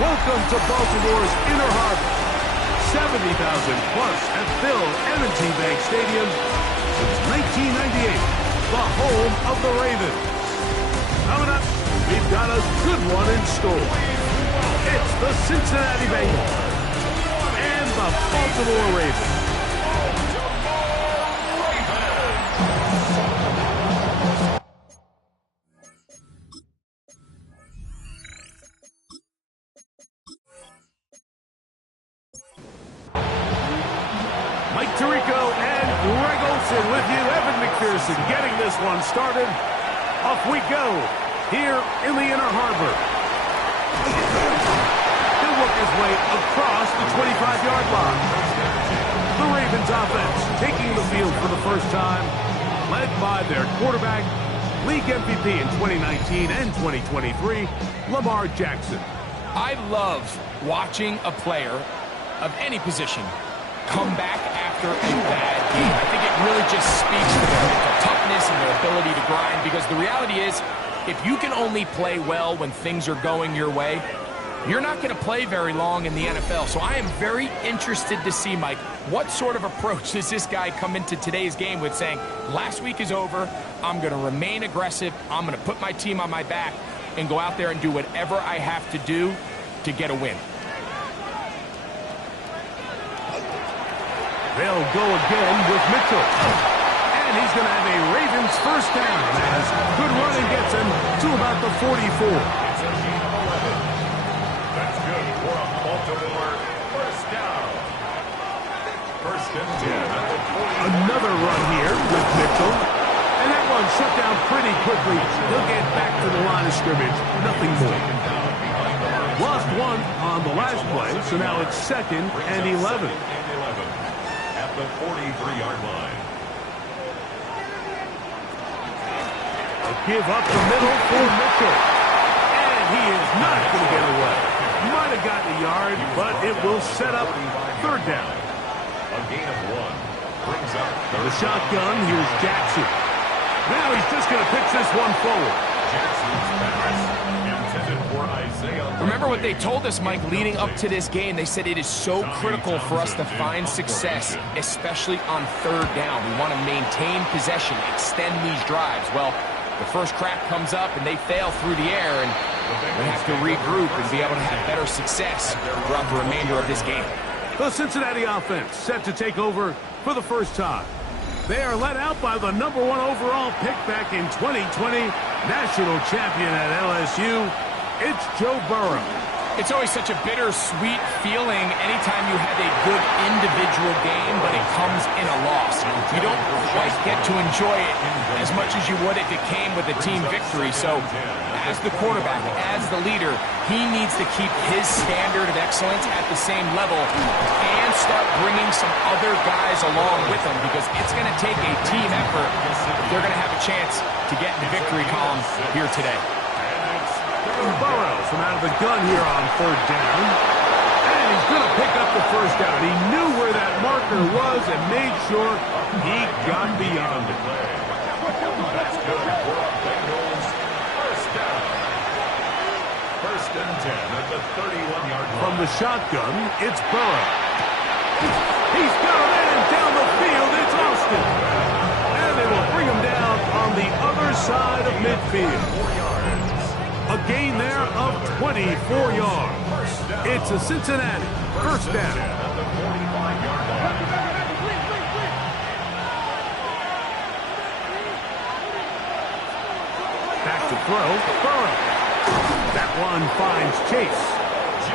Welcome to Baltimore's Inner Harbor. 70,000 plus have filled M&T Bank Stadium since 1998, the home of the Ravens. Coming up, we've got a good one in store. It's the Cincinnati Bengals and the Baltimore Ravens. Mike Tirico and Greg Olsen with you. Evan McPherson getting this one started. Off we go here in the Inner Harbor. He'll work his way across the 25-yard line. The Ravens offense taking the field for the first time, led by their quarterback, league MVP in 2019 and 2023, Lamar Jackson. I love watching a player of any position come back after a bad game. I think it really just speaks to their mental toughness and their ability to grind, because the reality is, if you can only play well when things are going your way, you're not going to play very long in the NFL. So I am very interested to see, Mike, what sort of approach does this guy come into today's game with, saying, last week is over, I'm going to remain aggressive, I'm going to put my team on my back and go out there and do whatever I have to do to get a win. They'll go again with Mitchell. And he's going to have a Ravens first down as good running gets him to about the 44. It's a gain of 11. That's good for a Baltimore first down. First and 10 at the 40. Another run here with Mitchell. And that one shut down pretty quickly. He'll get back to the line of scrimmage. Nothing more. Lost one on the last play, so now it's 2nd and 11. At the 43-yard line. A give up the middle for Mitchell. And he is not going to get away. Might have gotten a yard, but it will set up 3rd down. A gain of 1. Brings up The shotgun, here's Jackson. Now he's just going to pitch this one forward. Jackson's pass intended for Isaiah. Remember what they told us, Mike, leading up to this game. They said it is so critical for us to find success, especially on 3rd down. We want to maintain possession, extend these drives. Well, the first crack comes up and they fail through the air, and we have to regroup and be able to have better success throughout the remainder of this game. The Cincinnati offense set to take over for the first time. They are led out by the #1 overall pick back in 2020, national champion at LSU. It's Joe Burrow. It's always such a bittersweet feeling anytime you have a good individual game, but it comes in a loss. You don't quite get to enjoy it as much as you would if it came with a team victory. So as the quarterback, as the leader, he needs to keep his standard of excellence at the same level and start bringing some other guys along with him, because it's going to take a team effort if they're going to have a chance to get in the victory column here today. Burrow from out of the gun here on 3rd down. And he's going to pick up the first down. He knew where that marker was and made sure he got beyond it. That's good for a Bengals first down. 1st and 10 at the 31-yard line. From the shotgun, it's Burrow. He's got a man down the field. It's Austin. And they will bring him down on the other side of midfield. 4 yards. A gain there of 24 yards. It's a Cincinnati first down. At the 45-yard line. Back to throw, Burrow. That one finds Chase.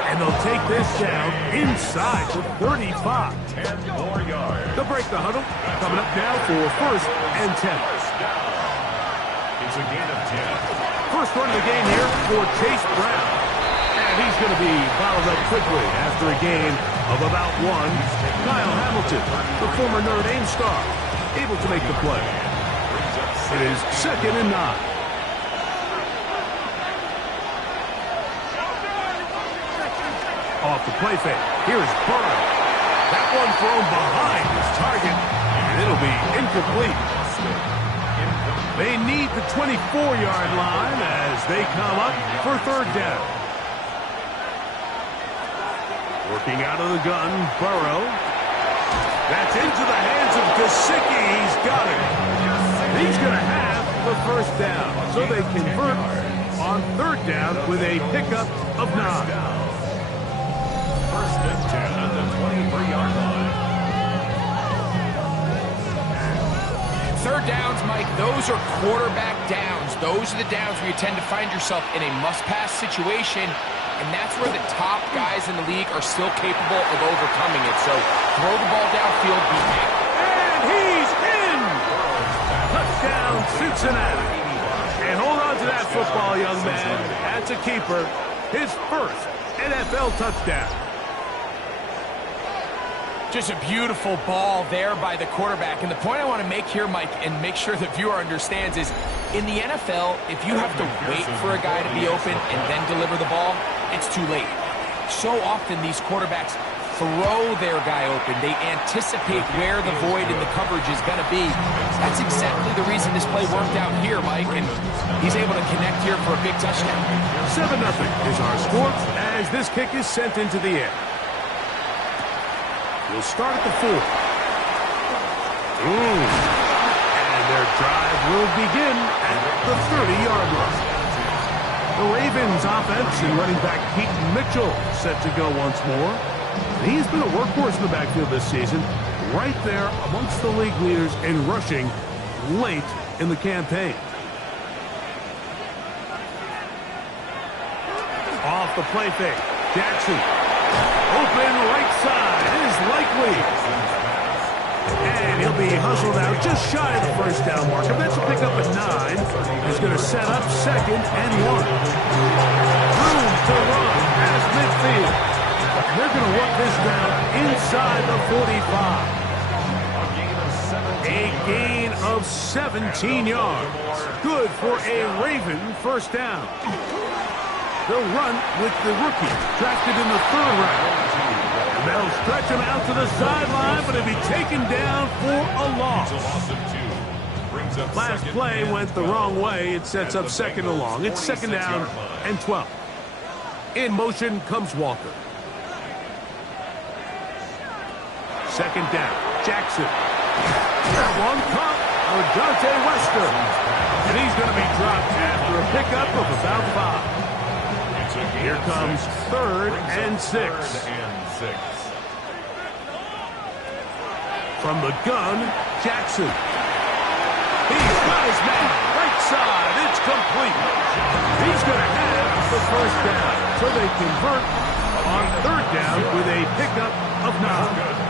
And they'll take this down inside the 35. 10 more yards. They'll break the huddle. Coming up now for 1st and 10. First down. It's a gain of 10. First run of the game here for Chase Brown. And he's going to be fouled up quickly after a gain of about 1. Kyle Hamilton, the former Notre Dame star, able to make the play. It is 2nd and 9. Off the play fake. Here's Burrow. That one thrown behind his target, and it'll be incomplete. They need the 24-yard line as they come up for third down. Working out of the gun, Burrow. That's into the hands of Gesicki. He's got it. He's going to have the first down. So they convert on third down with a pickup of 9. First and 10 on the 23-yard line. Third downs, Mike, those are quarterback downs. Those are the downs where you tend to find yourself in a must-pass situation, and that's where the top guys in the league are still capable of overcoming it. So throw the ball downfield, be happy. And he's in! Touchdown, Cincinnati. And hold on to that football, young man. That's a keeper. His first NFL touchdown. Just a beautiful ball there by the quarterback. And the point I want to make here, Mike, and make sure the viewer understands is, in the NFL, if you have to wait for a guy to be open and then deliver the ball, it's too late. So often these quarterbacks throw their guy open. They anticipate where the void in the coverage is going to be. That's exactly the reason this play worked out here, Mike, and he's able to connect here for a big touchdown. 7-0 is our score as this kick is sent into the air. We'll start at the 4. And their drive will begin at the 30-yard line. The Ravens offense and running back Peyton Mitchell set to go once more. He's been a workhorse in the backfield this season, right there amongst the league leaders in rushing late in the campaign. Off the play fake, Jackson. Open right side is likely. And he'll be hustled out just shy of the first down marker. That's a pickup at 9. He's going to set up 2nd and 1. Room to run as midfield. They're going to work this down inside the 45. A gain of 17 yards. Good for a Raven first down. They'll run with the rookie, drafted in the 3rd round. And they'll stretch him out to the sideline, but he'll be taken down for a loss. Last play went the wrong way. It sets up 2nd and long. It's 2nd down and 12. In motion comes Walker. 2nd down, Jackson. That one caught for Dante Wester. And he's going to be dropped after a pickup of about 5. Here comes 3rd and 6. From the gun, Jackson. He's got his man right side. It's complete. He's going to have the first down. So they convert on 3rd down with a pickup of 9.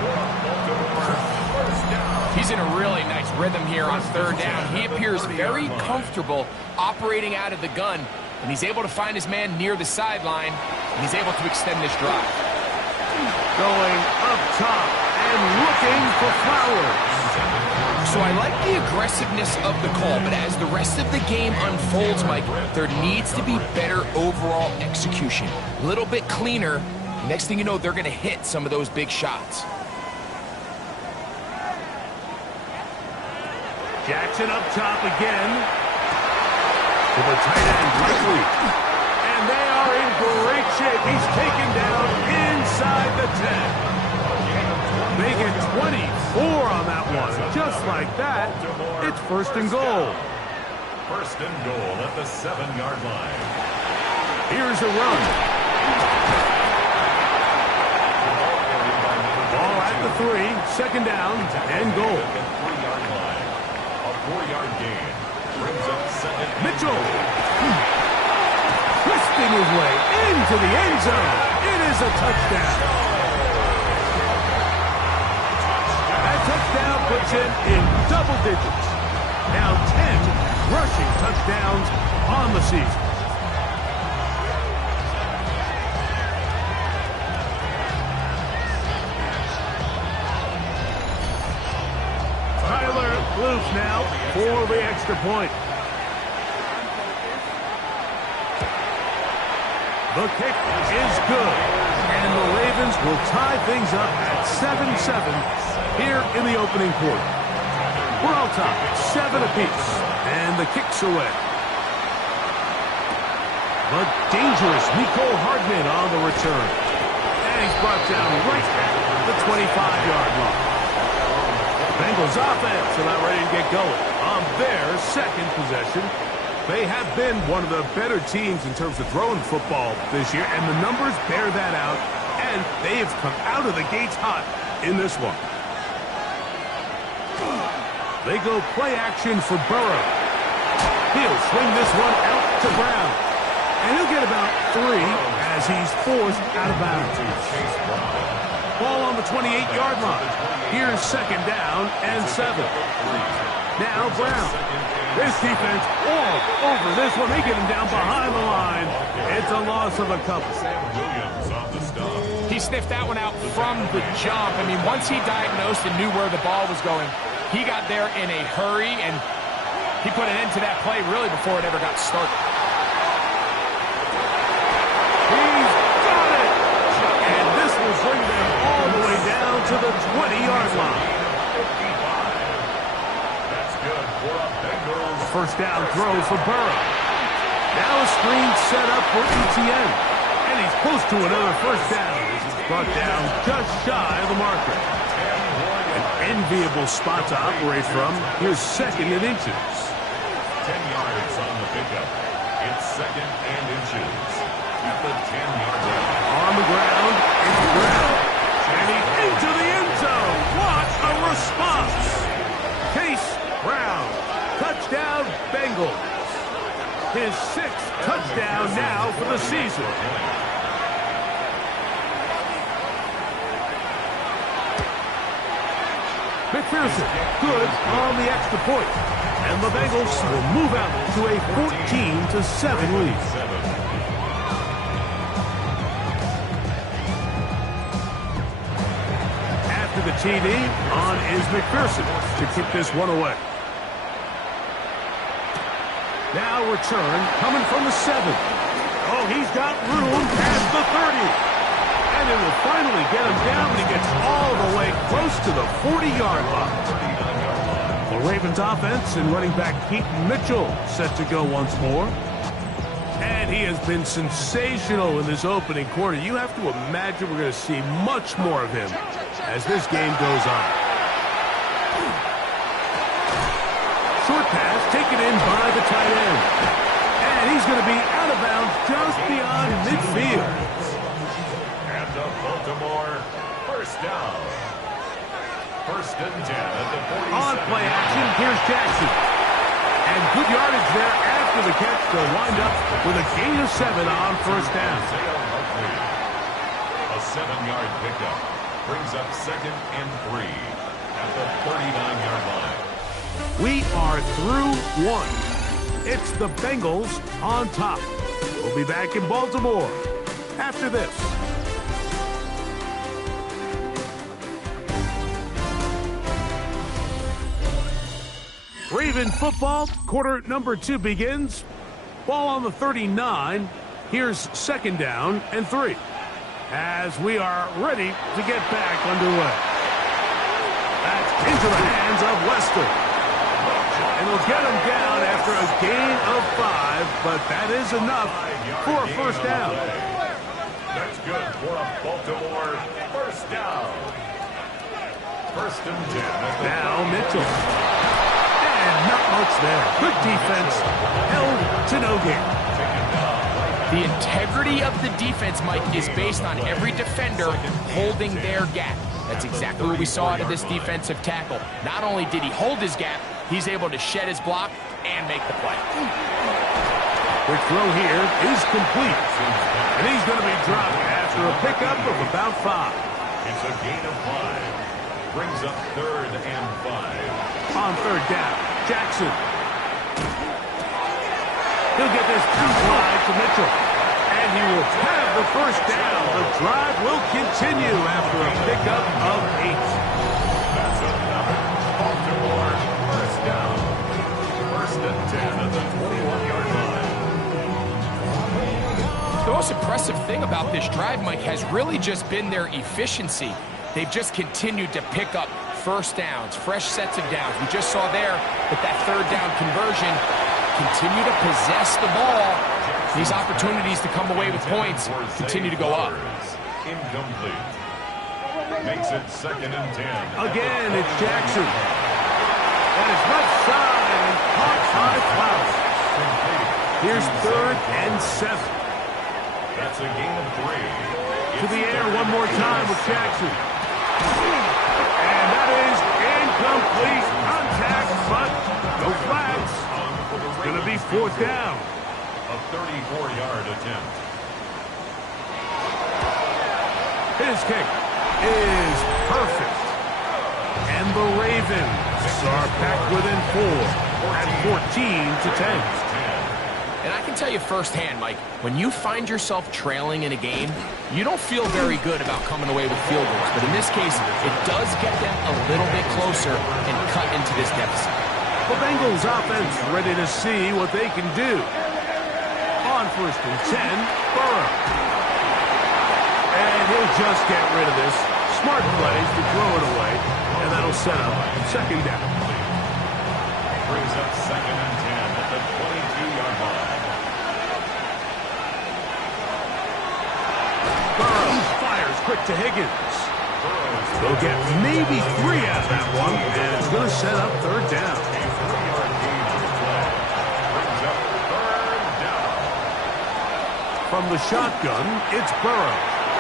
He's in a really nice rhythm here on 3rd down. He appears very comfortable operating out of the gun, and he's able to find his man near the sideline, and he's able to extend this drive. Going up top and looking for Flowers. So I like the aggressiveness of the call, but as the rest of the game unfolds, Mike, there needs to be better overall execution. A little bit cleaner. Next thing you know, they're going to hit some of those big shots. Jackson up top again. To the tight end, Blakely. And they are in great shape. He's taken down inside the 10. They get 24 on that one. Just like that, it's 1st and goal. 1st and goal at the 7-yard line. Here's a run. Ball at the 3, 2nd down and goal. 3-yard line. A 4-yard gain. Brings up 2nd. Mitchell. Twisting his way into the end zone. It is a touchdown. That touchdown puts him in double digits. Now 10 rushing touchdowns on the season. Tyler loose now for the extra point. The kick is good. And the Ravens will tie things up at 7-7 here in the opening quarter. We're all top, 7 apiece, and the kick's away. But dangerous Nicole Hardman on the return. And he's brought down right at the 25-yard line. Bengals offense are not ready to get going on their second possession. They have been one of the better teams in terms of throwing football this year, and the numbers bear that out, and they have come out of the gates hot in this one. They go play action for Burrow. He'll swing this one out to Brown. And he'll get about 3 as he's forced out of bounds. Ball on the 28-yard line. Here's second down and 7. Now Brown. This defense all over this one. They get him down behind the line. It's a loss of a couple. He sniffed that one out from the jump. I mean, once he diagnosed and knew where the ball was going, he got there in a hurry, and he put an end to that play really before it ever got started. He's got it! And this will bring them all the way down to the 20-yard line. That's good for a Bengals. First down throw for Burrow. Now a screen set up for ETN. And he's close to another first down. This is brought down just shy of the marker. An enviable spot to operate from. Here's second and inches. 10 yards on the pickup. It's second and inches. At the 10-yard line. On the ground, it's Brown. And he's into the end zone. What a response. Case Brown. Touchdown, Bengals. His 6th touchdown now for the season. McPherson, good on the extra point. And the Bengals will move out to a 14-7 lead. After the TD, on is McPherson to kick this one away. Now return coming from the 7. Oh, he's got room past the 30. And it will finally get him down when he gets all the way close to the 40-yard line. The Ravens offense and running back Keaton Mitchell set to go once more. And he has been sensational in this opening quarter. You have to imagine we're going to see much more of him as this game goes on. Short pass taken in by the tight end. And he's going to be out of bounds just beyond midfield. And the Baltimore first down. First and 10 at the 47. On play action, here's Jackson. And good yardage there after the catch. They'll wind up with a gain of 7 on first down. A 7-yard pickup brings up second and 3 at the 39-yard line. We are through one. It's the Bengals on top. We'll be back in Baltimore after this. Raven football, quarter number 2 begins. Ball on the 39. Here's second down and 3. As we are ready to get back underway. That's into the hands of Wester. And he'll get him down after a gain of 5, but that is enough for a first down. That's good for a Baltimore first down. First and 10. Now Mitchell. And not much there. Good defense. Held to no gain. The integrity of the defense, Mike, is based on every defender holding their gap. That's exactly what we saw out of this defensive tackle. Not only did he hold his gap, he's able to shed his block and make the play. Quick throw here is complete. And he's going to be dropped after a pickup of about 5. It's a gain of 5. Brings up third and 5. On third down, Jackson. He'll get this out wide to Mitchell. And he will have the first down. The drive will continue after a pickup of 8. That's another Baltimore first down. First and 10 at the 21-yard line. most impressive thing about this drive, Mike, has really just been their efficiency. They've just continued to pick up first downs, fresh sets of downs. We just saw there with that third down conversion, continue to possess the ball. These opportunities to come away with points continue to go up. Incomplete. Makes it 2nd and 10. Again, it's Jackson. And it's left side and caught by Klaus. Here's 3rd and 7. That's a gain of 3. To the air one more time with Jackson. And that is incomplete. Contact, but no flags. It's going to be 4th down. A 34-yard attempt. His kick is perfect. And the Ravens are back within 4 at 14-10. And I can tell you firsthand, Mike, when you find yourself trailing in a game, you don't feel very good about coming away with field goals. But in this case, it does get them a little bit closer and cut into this deficit. The Bengals offense ready to see what they can do. On 1st and 10, Burrow. And he'll just get rid of this. Smart plays to throw it away, and that'll set up 2nd down. Brings up 2nd and 10 at the 22-yard line. Burrow fires quick to Higgins. They'll get maybe 3 out of that one, and it's going to set up 3rd down. A 3-yard gain on the play. Brings up 3rd down. From the shotgun, it's Burrow.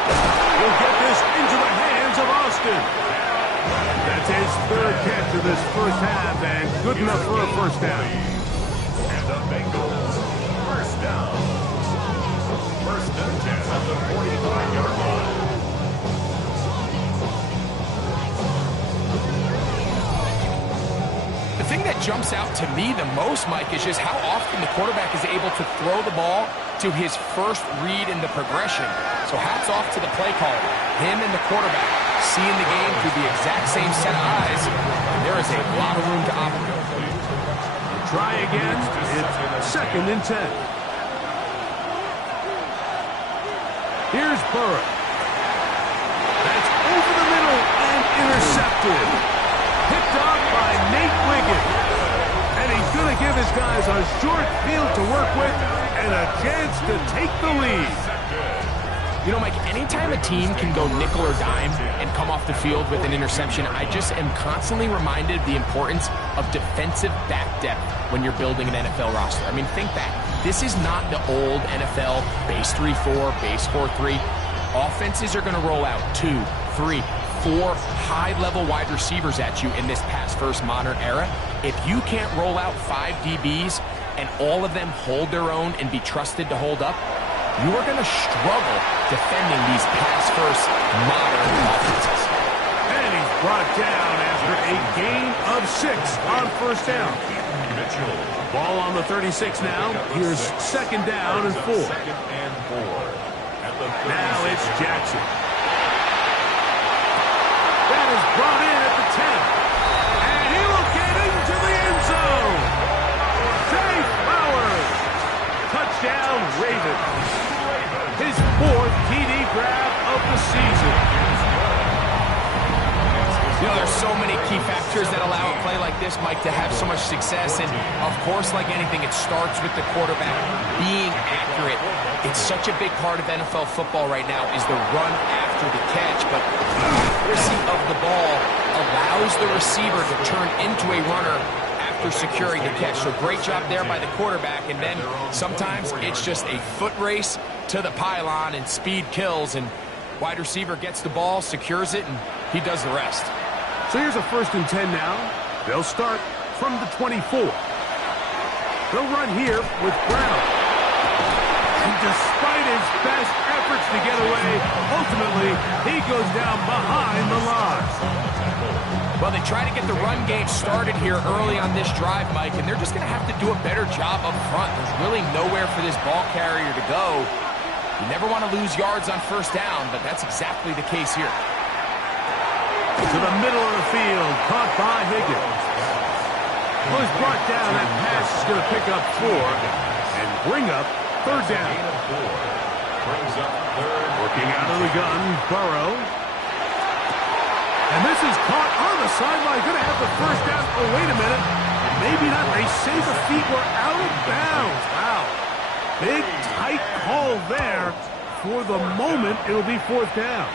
He'll get this into the hands of Austin. That's his 3rd catch of this first half, and good enough for a 1st down. And the Bengals, 1st down. 1st and 10 at the 45-yard line. The thing that jumps out to me the most, Mike, is just how often the quarterback is able to throw the ball to his first read in the progression. So hats off to the play caller, him and the quarterback, seeing the game through the exact same set of eyes. And there is a lot of room to operate. Try again. It's 2nd and 10. Here's Burrow. That's over the middle and intercepted. Picked off by Nate Wiggins. And he's going to give his guys a short field to work with and a chance to take the lead. You know, Mike, anytime a team can go nickel or dime and come off the field with an interception, I just am constantly reminded of the importance of defensive back depth when you're building an NFL roster. I mean, think back. This is not the old NFL base 3-4, base 4-3. Offenses are going to roll out 2, 3, 4 high-level wide receivers at you in this pass-first modern era. If you can't roll out 5 DBs and all of them hold their own and be trusted to hold up, you are going to struggle defending these pass-first modern offenses. And he's brought down after a gain of 6 on 1st down. Mitchell. Ball on the 36 now. Here's 2nd down and 4. 2nd and 4. At the Now it's Jackson. That is brought in at the 10. And he will get into the end zone. Zay Flowers. Touchdown, Ravens. His 4th TD grab of the season. You know, there's so many key factors that allow a play like this, Mike, to have so much success. And, of course, like anything, it starts with the quarterback being accurate. It's such a big part of NFL football right now is the run after the catch. But the accuracy of the ball allows the receiver to turn into a runner after securing the catch. So great job there by the quarterback. And then sometimes it's just a foot race to the pylon and speed kills. And wide receiver gets the ball, secures it, and he does the rest. So here's a 1st and 10 now. They'll start from the 24. They'll run here with Brown. And despite his best efforts to get away, ultimately, he goes down behind the line. Well, they try to get the run game started here early on this drive, Mike, and they're just going to have to do a better job up front. There's really nowhere for this ball carrier to go. You never want to lose yards on 1st down, but that's exactly the case here. To the middle of the field, caught by Higgins. Well, he's brought down. That pass is going to pick up 4 and bring up 3rd down. Brings up third. Working out of the gun, Burrow. And this is caught on the sideline. Going to have the first down. Oh, wait a minute. Maybe not. They say the feet were out of bounds. Wow. Big, tight call there. For the moment, it'll be fourth down.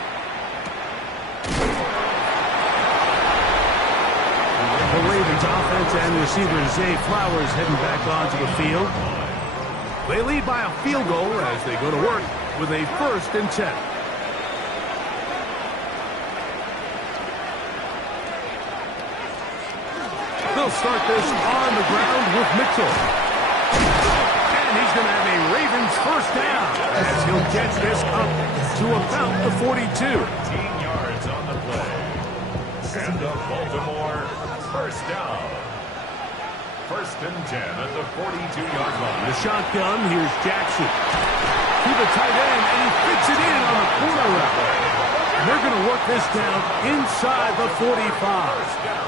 The Ravens offense and receiver Zay Flowers heading back onto the field. They lead by a field goal as they go to work with a 1st and 10. They'll start this on the ground with Mitchell. And he's going to have a Ravens first down as he'll get this up to about the 42. 13 yards on the play. And the Baltimore first down. 1st and 10 at the 42-yard line. The shotgun, here's Jackson. To the tight end, and he fits it in on the corner route. And they're going to work this down inside the 45.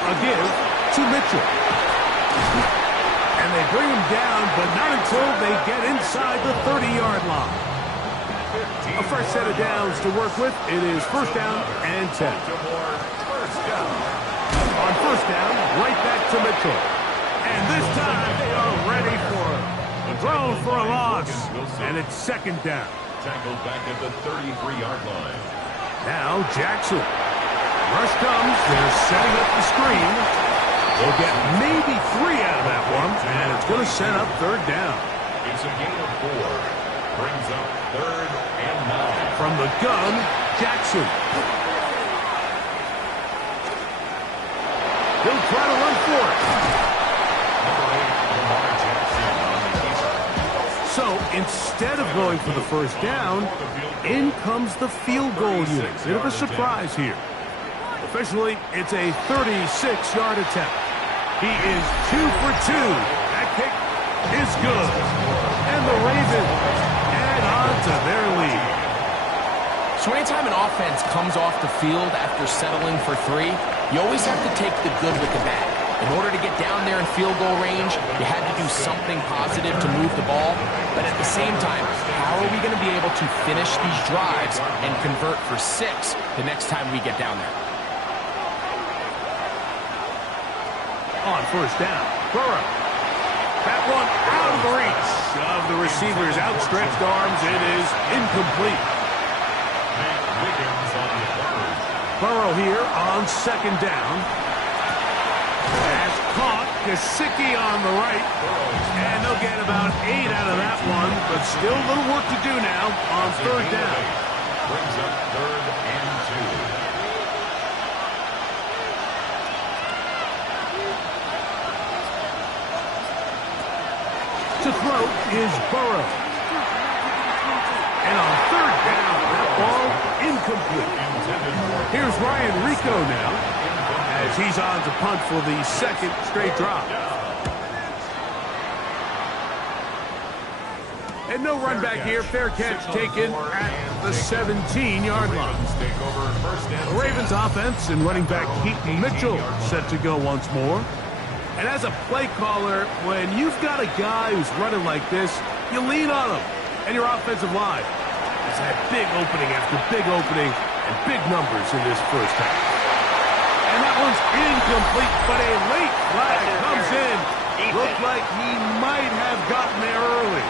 A give to Mitchell. And they bring him down, but not until they get inside the 30-yard line. A fresh set of downs to work with. It is 1st down and 10. On 1st down, right back to Mitchell. And this time they are ready for it. Thrown for a loss. And it's 2nd down. Tackled back at the 33-yard line. Now Jackson. Rush comes. They're setting up the screen. They'll get maybe 3 out of that one. And it's going to set up 3rd down. It's a gain of 4. Brings up 3rd and 9. From the gun, Jackson. He'll try to run for it. So instead of going for the first down, in comes the field goal unit. Bit of a surprise here. Officially, it's a 36-yard attempt. He is 2 for 2. That kick is good. And the Ravens add on to their lead. So anytime an offense comes off the field after settling for 3, you always have to take the good with the bad. In order to get down there in field goal range, you had to do something positive to move the ball. But at the same time, how are we going to be able to finish these drives and convert for 6 the next time we get down there? On 1st down, Burrow. That one out of the reach of the receiver's outstretched arms. It is incomplete. Burrow here on 2nd down. Pass caught. Gesicki on the right. And they'll get about 8 out of that one. But still a little work to do now on 3rd down. Brings up 3rd and 2. To throw is Burrow. And on 3rd down, that ball incomplete. Here's Ryan Rico now, as he's on to punt for the 2nd straight drop. And no run back here. Fair catch taken at the 17-yard line. The Ravens offense and running back Keaton Mitchell set to go once more. And as a play caller, when you've got a guy who's running like this, you lean on him. And your offensive line has had big opening after big opening and big numbers in this first half. And that one's incomplete, but a late flag comes in. Looked like he might have gotten there early.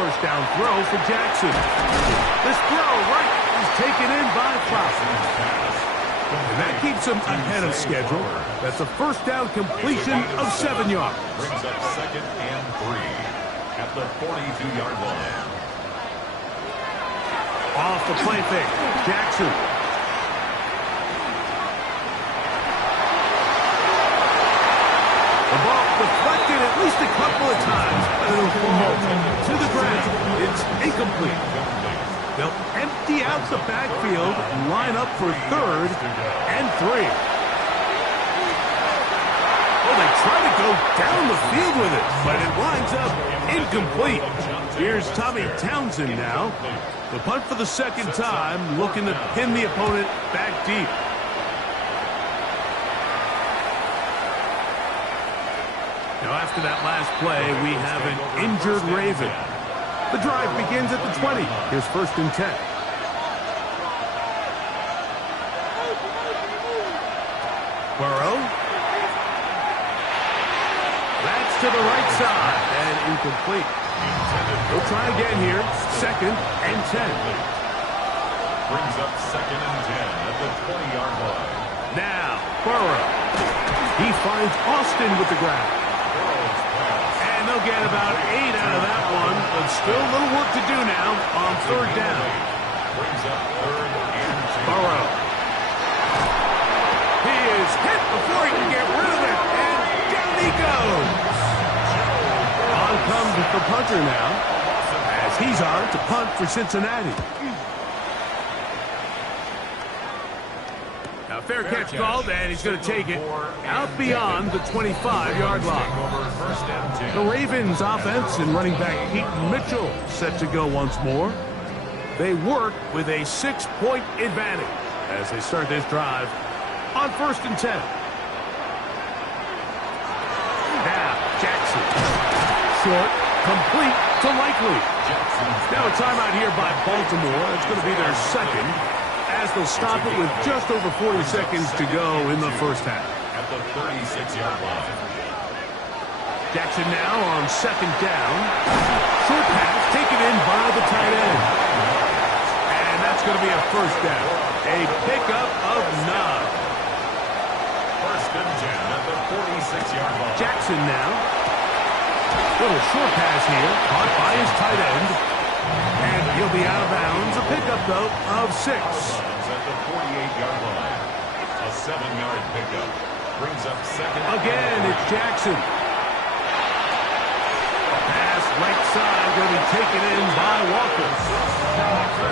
First down throw for Jackson. This throw right is taken in by Flowers. And that keeps him ahead of schedule. That's a first down completion of 7 yards. Brings up 2nd and 3 at the 42-yard line. Off the play fake, Jackson. The ball deflected at least a couple of times, but it'll fall to the ground. It's incomplete. They'll empty out the backfield and line up for 3rd and 3. Oh, they try to go down the field with it, but it winds up incomplete. Here's Tommy Townsend now. The punt for the second time, looking to pin the opponent back deep. Now, after that last play, we have an injured Raven. The drive begins at the 20. Here's 1st and 10. Burrow. That's to the right side and incomplete. We'll try again here. 2nd and 10. Brings up 2nd and 10 at the 20-yard line. Now, Burrow. He finds Austin with the grab. And they'll get about 8 out of that one, but still a little work to do now on 3rd down. Brings up 3rd and 2. Burrow. He is hit before he can get rid of it, and down he goes. On comes the punter now, as he's on to punt for Cincinnati. Now, fair catch called, and he's going to take it out beyond the 25-yard line. The Ravens offense and running back Keaton Mitchell set to go once more. They work with a 6-point advantage as they start this drive on 1st and 10. Now, Jackson. Short, complete to Likely. Now a timeout here by Baltimore. It's going to be their second, as they'll stop it with just over 40 seconds to go in the first half. At the 36-yard line. Jackson now on 2nd down. Short pass taken in by the tight end. And that's going to be a 1st down. A pickup of 9. 1st and 10 at the 46-yard line. Jackson now. Little short pass here, caught by his tight end. And he'll be out of bounds. A pickup, though, of 6. At the 48-yard line. A 7-yard pickup. Brings up 2nd. Again, it's Jackson. Pass right side going to be taken in by Walker.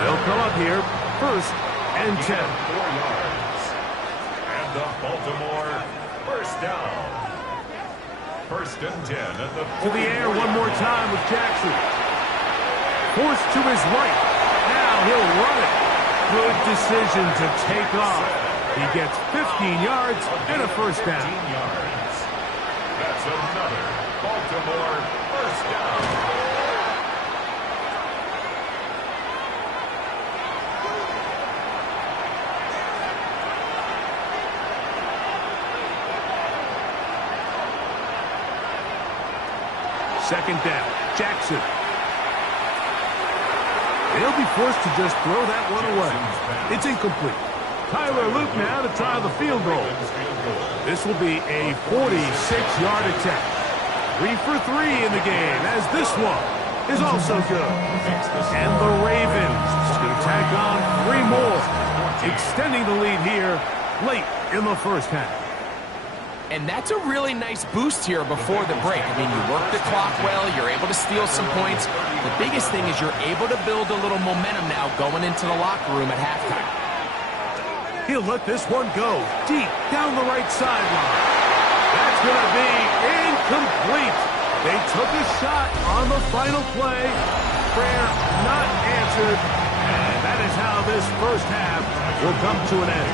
They'll come up here, 1st and 10. 4 yards. And the Baltimore 1st down. 1st and 10 at the to the air one more time with Jackson. Forced to his right. Now he'll run it. Good decision to take off. He gets 15 yards and a 1st down. 15 yards. That's another Baltimore 1st down. Second down, Jackson. They'll be forced to just throw that one away. It's incomplete. Tyler Luke now to try the field goal. This will be a 46-yard attempt. 3 for 3 in the game, as this one is also good. And the Ravens going to tack on 3 more, extending the lead here late in the first half. And that's a really nice boost here before the break. I mean, you work the clock well, you're able to steal some points. The biggest thing is you're able to build a little momentum now going into the locker room at halftime. He'll let this one go deep down the right sideline. That's going to be incomplete. They took a shot on the final play. Prayer not answered. And that is how this first half will come to an end.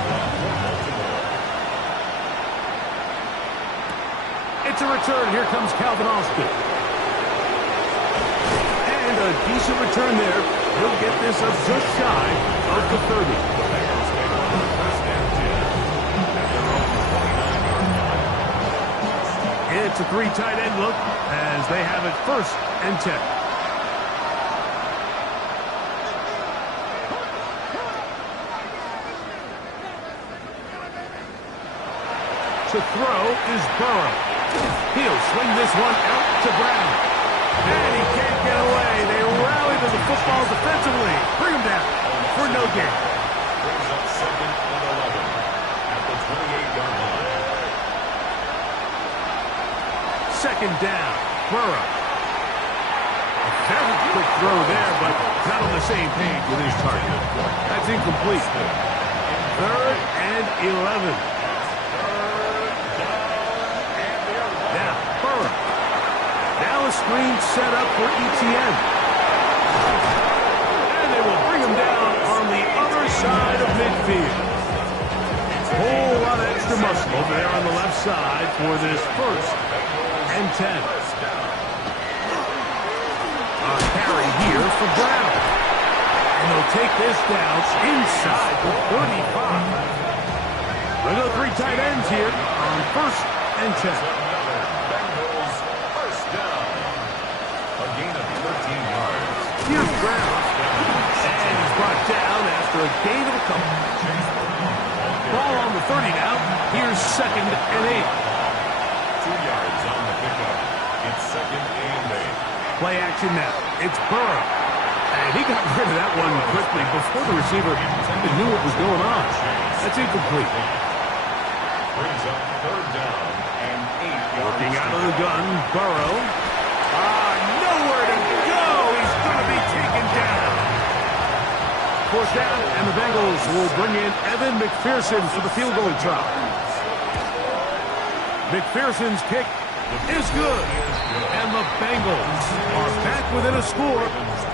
It's a return. Here comes Calvin Austin. And a decent return there. He'll get this up just shy of the 30. It's a 3 tight end look as they have it 1st and 10. To throw is Burrow. He'll swing this one out to Brown. And he can't get away. They rally to the football defensively. Bring him down for no gain. Brings up 2nd and 11 at the 28-yard line. 2nd down, Burrow. A very quick throw there, but not on the same page with his target. That's incomplete. 3rd and 11. screen set up for ETN. And they will bring him down on the other side of midfield. Whole lot of extra muscle there on the left side for this 1st and 10. A carry here for Brown. And they'll take this down inside the 35. We'll go 3 tight ends here on 1st and 10. Bengals first down. A gain of 13 yards. Here's Brown. And he's brought down after a gain of a couple. Ball on the 30 now. Here's 2nd and 8. 2 yards on the pickup. It's 2nd and 8. Play action now. It's Burrow. And he got rid of that one quickly before the receiver even knew what was going on. That's incomplete. Brings up 3rd down and 8 yards. Working out of the gun, Burrow. Nowhere to go. He's going to be taken down. 4th down, and the Bengals will bring in Evan McPherson for the field goal try. McPherson's kick is good. And the Bengals are back within a score.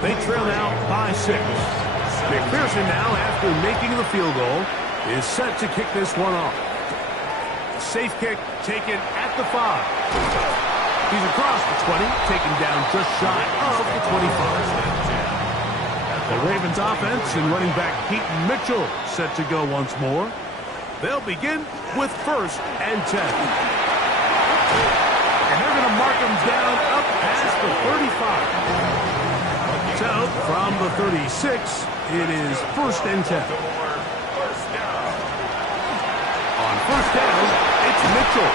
They trail now by 6. McPherson now, after making the field goal, is set to kick this one off. Safe kick taken at the 5. He's across the 20, taken down just shy of the 25. The Ravens offense and running back Keaton Mitchell set to go once more. They'll begin with 1st and 10. And they're going to mark him down up past the 35. So, from the 36, it is 1st and 10. On 1st down, it's Mitchell.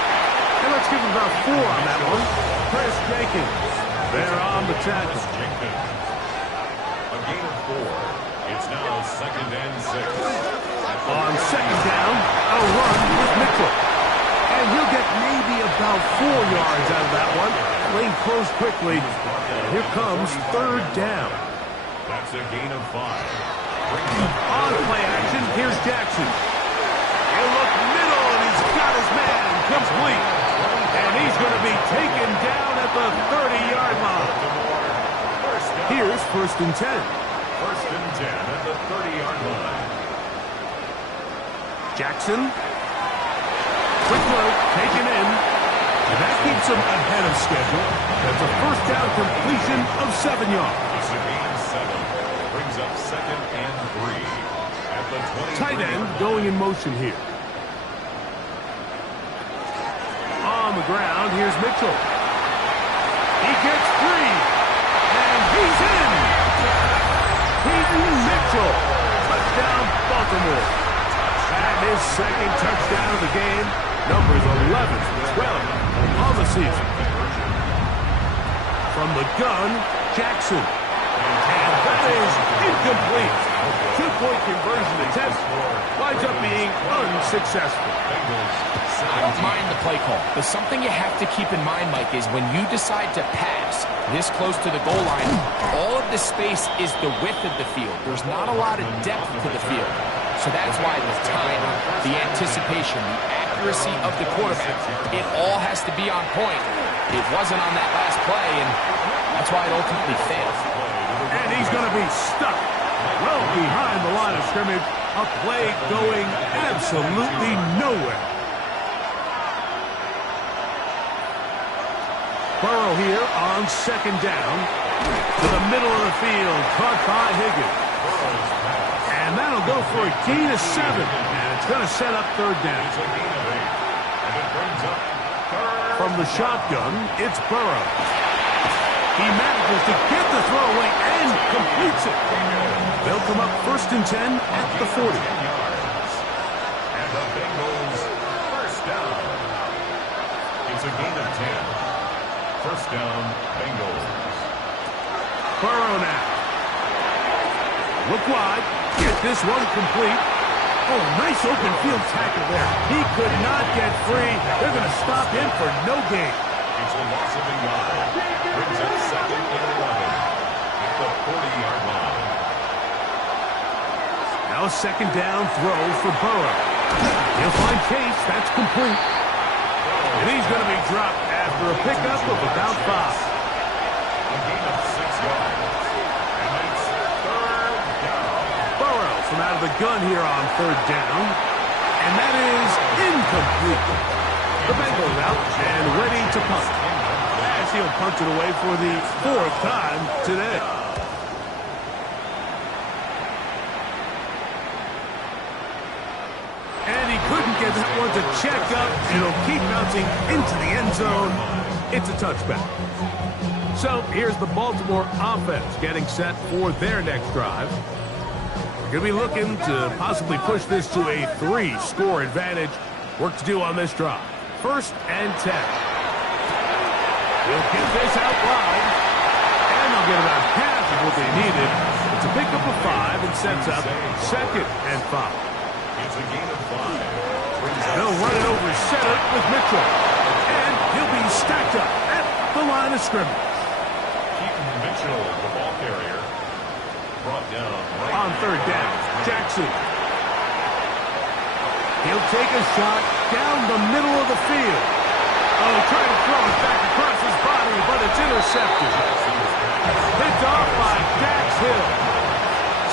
And let's give him about 4 on that one. Chris Jenkins. They're on the tackle. A gain of 4. It's now 2nd and 6. On 2nd down, a run with Mitchell. And he'll get maybe about 4 yards out of that one. Lane closed quickly. And here comes 3rd down. That's a gain of 5. On play action, here's Jackson. He'll look middle, and he's got his man complete. And he's going to be taken down at the 30-yard line. Here's 1st and 10. 1st and 10 at the 30-yard line. Jackson. Quick throw, taken in. And that keeps him ahead of schedule. That's a 1st down completion of 7 yards. It's a gain of 7. Brings up 2nd and 3. At the 23. Tight end going in motion here. On the ground, here's Mitchell. He gets free. And he's in. Keaton Mitchell. Touchdown, Baltimore. And his 2nd touchdown of the game. Numbers 11 and 12 on the season. From the gun, Jackson. And that is incomplete. 2-point conversion attempt winds up being unsuccessful. I don't mind the play call, but something you have to keep in mind, Mike, is when you decide to pass this close to the goal line, all of the space is the width of the field. There's not a lot of depth to the field. So that's why the time, the anticipation, the accuracy of the quarterback, it all has to be on point. It wasn't on that last play, and that's why it ultimately failed. And he's going to be stuck well behind the line of scrimmage. A play going absolutely nowhere. Burrow here on 2nd down. To the middle of the field, caught by Higgins. And that'll go for a gain of 7. And it's going to set up 3rd down. From the shotgun, it's Burrow. He manages to get the throw away and completes it. They'll come up 1st and 10 at the 40. And the Bengals first down. It's a gain of 10. 1st down, Bengals. Burrow now. Look wide. Get this one complete. Oh, nice open field tackle there. He could not get free. They're going to stop him for no gain. It's a loss of a yard. Brings it 2nd and 11 at the 40-yard line. Now a 2nd down throw for Burrow. He'll find Chase. That's complete. And he's going to be dropped after a pickup of about 5. A gain of 6 yards. And it's third down. Burrow from out of the gun here on third down. And that is incomplete. The Bengals out and ready to punt. As he'll punt it away for the 4th time today. And he couldn't get that one to check up. It'll keep bouncing into the end zone. It's a touchback. So here's the Baltimore offense getting set for their next drive. We're going to be looking to possibly push this to a 3-score advantage. Work to do on this drive. 1st and 10. He'll get this out wide. And they'll get about half of what they needed. It's a pickup of 5 and sets up 2nd and 5. It's a gain of 5. They'll run it over center with Mitchell. And he'll be stacked up at the line of scrimmage. Keaton Mitchell, the ball carrier. Brought down right on 3rd down, Jackson. He'll take a shot down the middle of the field. Oh, trying to throw it back across his body, but it's intercepted. Picked off by Dax Hill.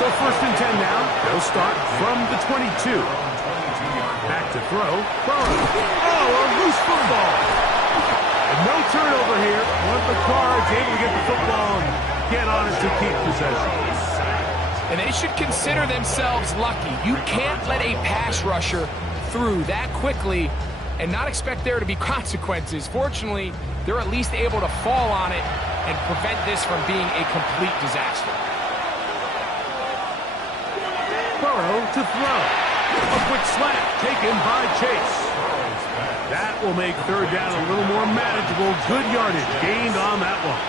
So 1st and 10 now. They'll start from the 22. Back to throw. Burrow. Oh, a loose football. And no turnover here. One of the Cards able to get the football and get on it to keep possession. And they should consider themselves lucky. You can't let a pass rusher through that quickly and not expect there to be consequences. Fortunately, they're at least able to fall on it and prevent this from being a complete disaster. Burrow to throw. A quick slant taken by Chase. That will make 3rd down a little more manageable. Good yardage gained on that one.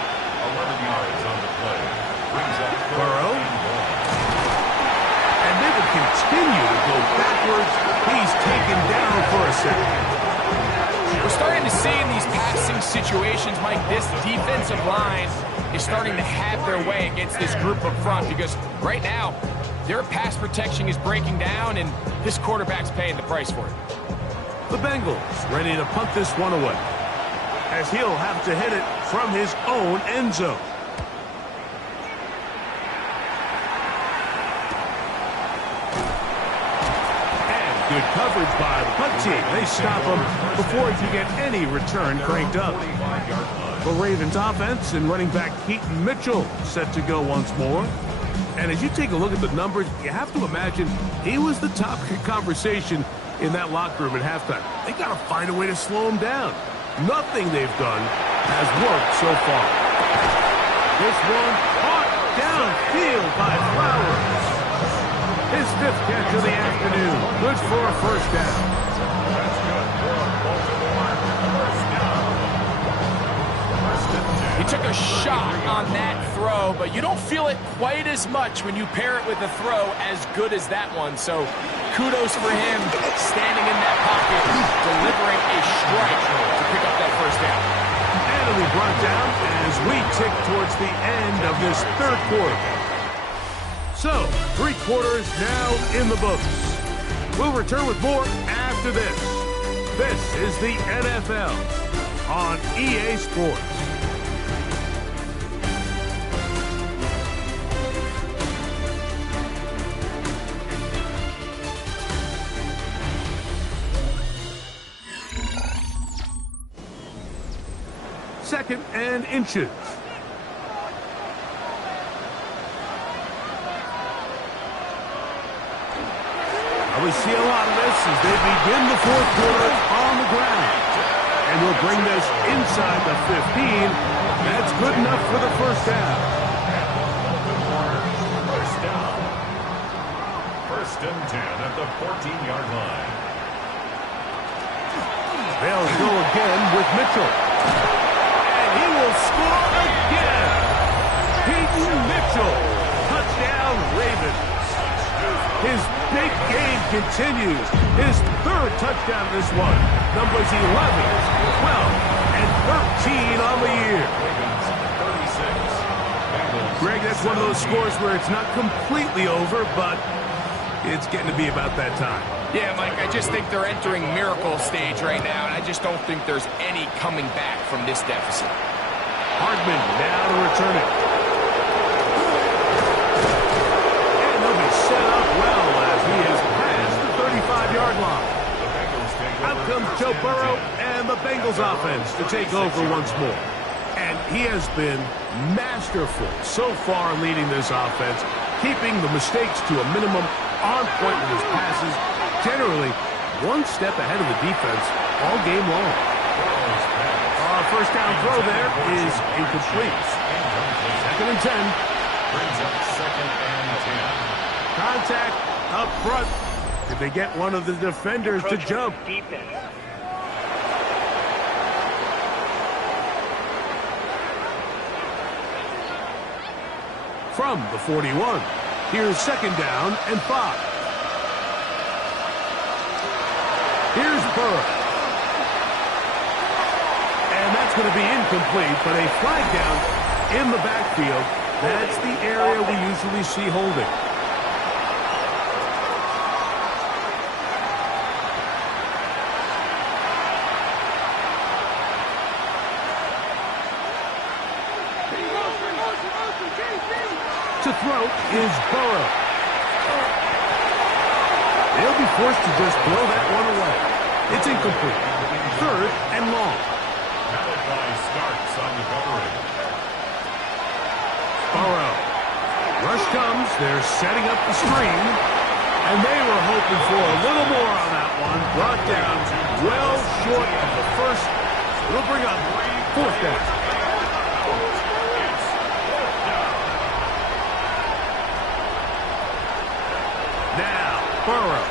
11 yards on the play. Brings up Burrow. And they will continue to go backwards. He's taken down for a second. We're starting to see in these passing situations, Mike, this defensive line is starting to have their way against this group up front because right now, their pass protection is breaking down, and this quarterback's paying the price for it. The Bengals ready to punt this one away, as he'll have to hit it from his own end zone. And good coverage by the punt team. They stop him before he can get any return cranked up. The Ravens offense and running back Keaton Mitchell set to go once more. And as you take a look at the numbers, you have to imagine he was the top conversation in that locker room at halftime. They got to find a way to slow him down. Nothing they've done has worked so far. This one caught downfield by Flowers. His 5th catch of the afternoon. Good for a 1st down. That's good for a Baltimore 1st down. He took a shot on that throw, but you don't feel it quite as much when you pair it with a throw as good as that one. So kudos for him standing in that pocket, delivering a strike to pick up that 1st down. And it'll be brought down as we tick towards the end of this 3rd quarter. So, 3 quarters now in the books. We'll return with more after this. This is the NFL on EA Sports. Second and inches. We see a lot of this as they begin the 4th quarter on the ground. And we'll bring this inside the 15. That's good enough for the 1st down. 1st down. 1st and 10 at the 14-yard line. They'll go again with Mitchell. And he will score again. Keaton Mitchell. Touchdown, Ravens. His big game continues. His 3rd touchdown this one. Numbers 11, 12, and 13 on the year. 36. Greg, that's one of those scores where it's not completely over, but it's getting to be about that time. Yeah, Mike, I just think they're entering miracle stage right now, and I just don't think there's any coming back from this deficit. Hardman now to return it. And they'll be set up well as he is past the 35-yard line. Out comes Joe Burrow and the Bengals offense to take over once more. And he has been masterful so far leading this offense, keeping the mistakes to a minimum, on point with his passes, generally one step ahead of the defense all game long. First down throw there is incomplete. 2nd and 10. Brings up 2nd and 10. Contact up front. Did they get one of the defenders to jump? From the 41, here's 2nd down and 5. Here's Burrow. And that's going to be incomplete, but a flag down in the backfield. That's the area we usually see holding. To throw is Burrow. They'll be forced to just blow that one away. It's incomplete. 3rd and long. Malachi starts on the coverage. Burrow. Rush comes. They're setting up the screen. And they were hoping for a little more on that one. Brought down well short of the first. It'll bring up 4th down. Now, Burrow.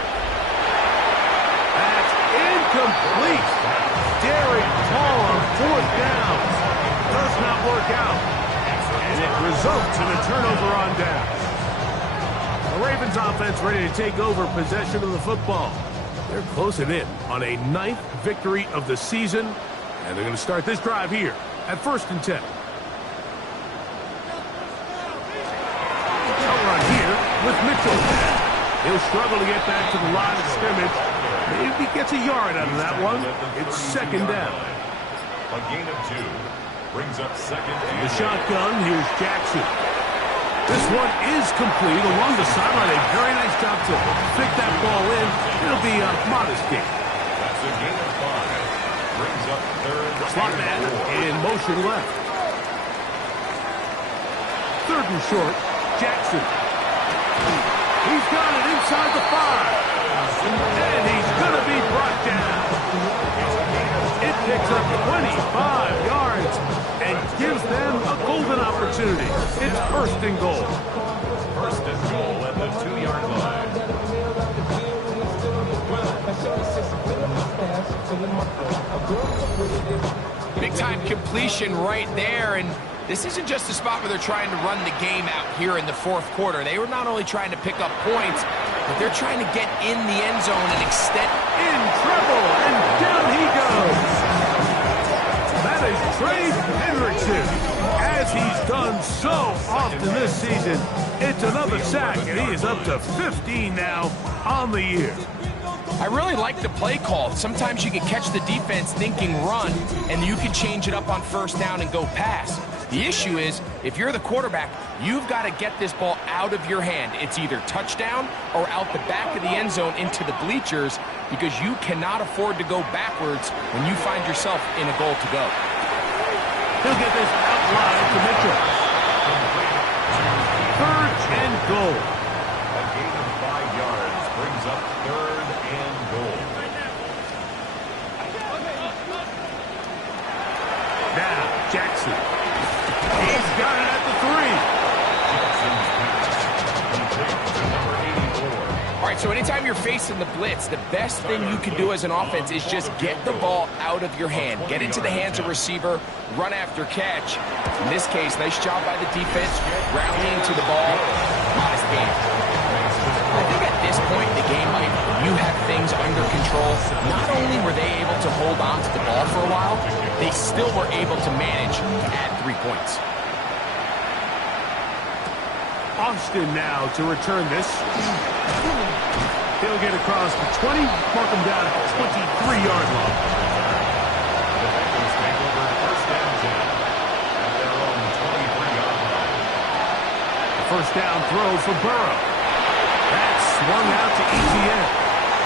That's incomplete. Derek Hall on 4th down. Does not work out. And it results in a turnover on downs. The Ravens offense ready to take over possession of the football. They're closing in on a 9th victory of the season. And they're going to start this drive here at 1st and 10. Run here with Mitchell. He'll struggle to get back to the line of scrimmage. Maybe gets a yard out of that one. It's 2nd down. A gain of 2. Brings up 2nd and The shotgun, here's Jackson. This one is complete along the sideline. A very nice job to pick that ball in. It'll be a modest gain. That's a gain of 5. Brings up 3rd. Slot man in motion left. 3rd and short, Jackson. He's got it inside the 5. And he's going to be brought down. It picks up 25 yards and gives them a golden opportunity. It's 1st and goal. 1st and goal at the 2-yard line. Big-time completion right there, and this isn't just a spot where they're trying to run the game out here in the 4th quarter. They were not only trying to pick up points, but they're trying to get in the end zone and extend. In trouble, and down he goes. That is Trey Hendrickson. As he's done so often this season, it's another sack, and he is up to 15 now on the year. I really like the play call. Sometimes you can catch the defense thinking run, and you can change it up on 1st down and go pass. The issue is, if you're the quarterback, you've got to get this ball out of your hand. It's either touchdown or out the back of the end zone into the bleachers, because you cannot afford to go backwards when you find yourself in a goal to go. He'll get this out wide to Mitchell. 3rd and goal. A gain of 5 yards brings up 3rd and goal. Now, Jackson. He's got it at the 3. All right, so anytime you're facing the blitz, the best thing you can do as an offense is just get the ball out of your hand. Get into the hands of receiver, run after catch. In this case, nice job by the defense, rallying to the ball. Modest gain. I think at this point in the game, Mike, you have things under control. Not only were they able to hold on to the ball for a while, they still were able to manage to add 3 points. Austin now to return this. He'll get across the 20, mark him down at the 23-yard line. The Bengals take over 1st and 10. At First down throw for Burrow. That's swung out to ETN.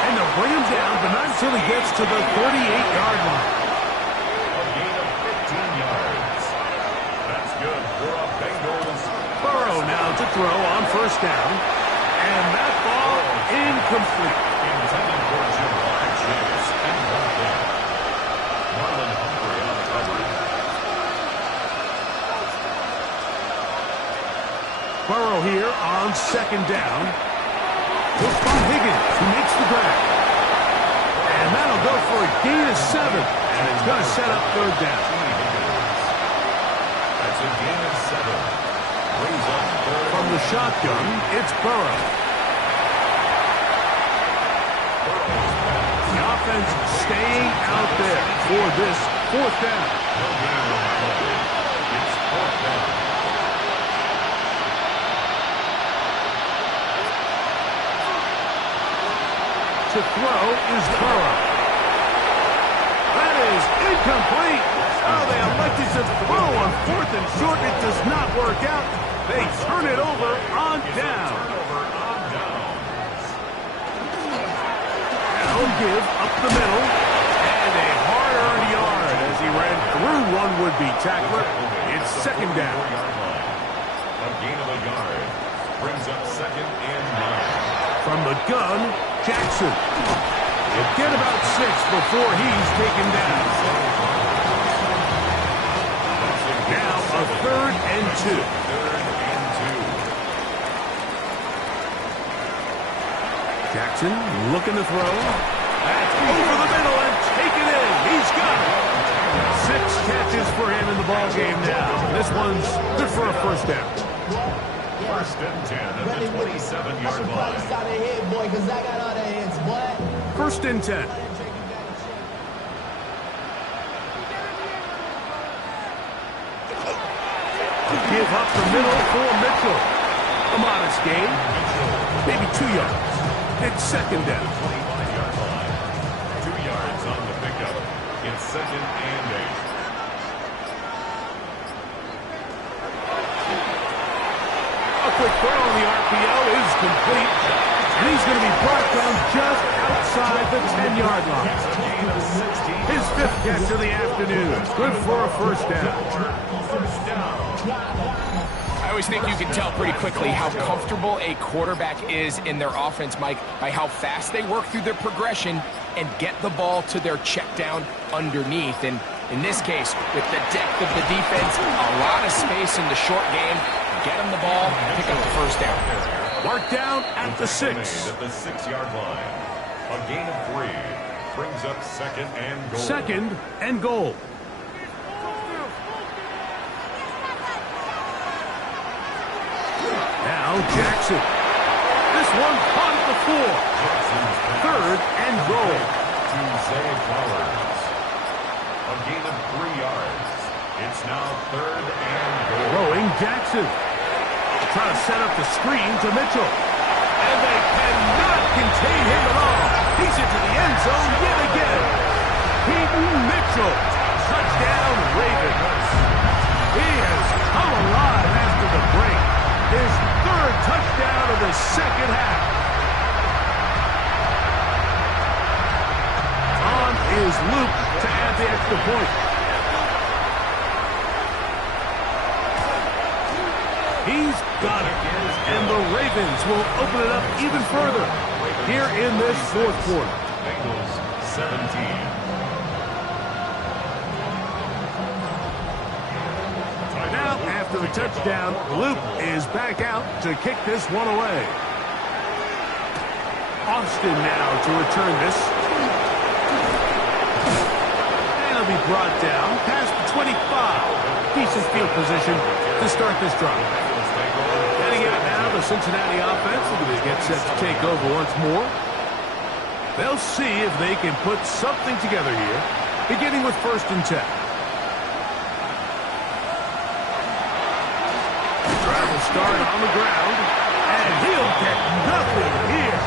And they'll bring him down, but not until he gets to the 38-yard line. A gain of 15 yards. That's good for a Bengals. Burrow now to throw on first down. And that ball incomplete. Intended for Jamar Chase and nothing. Marlon Humphrey on the coverage. Burrow here on second down. He'll spot Higgins, who makes the grab. And that'll go for a gain of 7. And it's going to set up third down. That's a gain of 7. Brings up third. From the shotgun, it's Burrow. The offense staying out there for this fourth down. It's fourth down. To throw is Burrow. That is incomplete. Oh, they elected to throw on fourth and short. It does not work out. They turn it over on down. Now give up the middle. And a hard-earned yard as he ran through one would-be tackler. It's second down. A gain of a yard. Brings up second and 9. From the gun, Jackson. He'll get about 6 before he's taken down. Now a third and 2. Jackson looking to throw. That's over the middle and taken in. He's got it. 6 catches for him in the ball game now. This one's good for a first down. First and 10 at the 27-yard line. First and 10. Give up the middle for Mitchell. A modest gain. Maybe 2 yards. It's second down. 25-yard line. 2 yards on the pickup. It's second and 8. A quick throw on the RPO is complete. And he's going to be brought down just outside the 10-yard line. His 5th catch of the afternoon. Good for a first down. I always think you can tell pretty quickly how comfortable a quarterback is in their offense, Mike, by how fast they work through their progression and get the ball to their check down underneath. And in this case, with the depth of the defense, a lot of space in the short game, get them the ball, pick up the first down. Mark down at the 6. At the 6-yard line. A gain of 3 brings up second and goal. Second and goal. Now Jackson. This one caught at the 4. Third and goal. To Zay Flowers. A gain of 3 yards. It's now third and goal. Throwing Jackson. Trying to set up the screen to Mitchell. And they cannot contain him at all. He's into the end zone yet again. Peyton Mitchell. Touchdown Ravens. He has come alive after the break. His 3rd touchdown of the second half. On is Luke to add the extra point. He's got it. And the Ravens will open it up even further here in this 4th quarter. Bengals 17. Now, after the touchdown, Luke is back out to kick this one away. Austin now to return this. And he'll be brought down past the 25. Decent field position to start this drive. Heading out now, the Cincinnati offense looking to get set to take over once more. They'll see if they can put something together here, beginning with first and 10. Drive will start on the ground, and he'll get nothing here.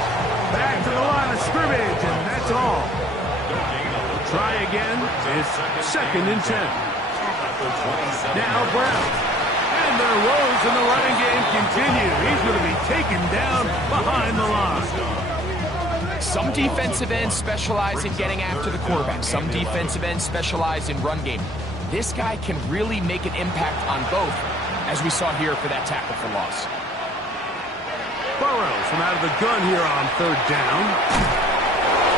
Back to the line of scrimmage, and that's all. Try again. It's second and 10. Now Brown. And they're their woes in the running game continue. He's going to be taken down behind the line. Some defensive ends specialize in getting after the quarterback. Some defensive ends specialize in run game. This guy can really make an impact on both, as we saw here for that tackle for loss. Burrows from out of the gun here on third down.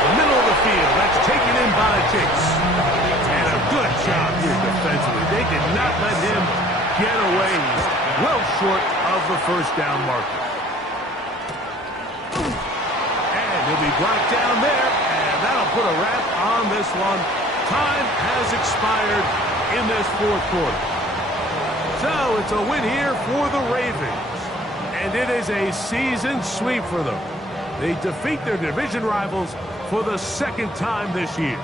The middle of the field, that's taken in by Chase. And a good job here defensively. They did not let him get away. He's well short of the first down marker. And he'll be blocked down there, and that'll put a wrap on this one. Time has expired in this fourth quarter. So it's a win here for the Ravens. And it is a season sweep for them. They defeat their division rivals for the second time this year.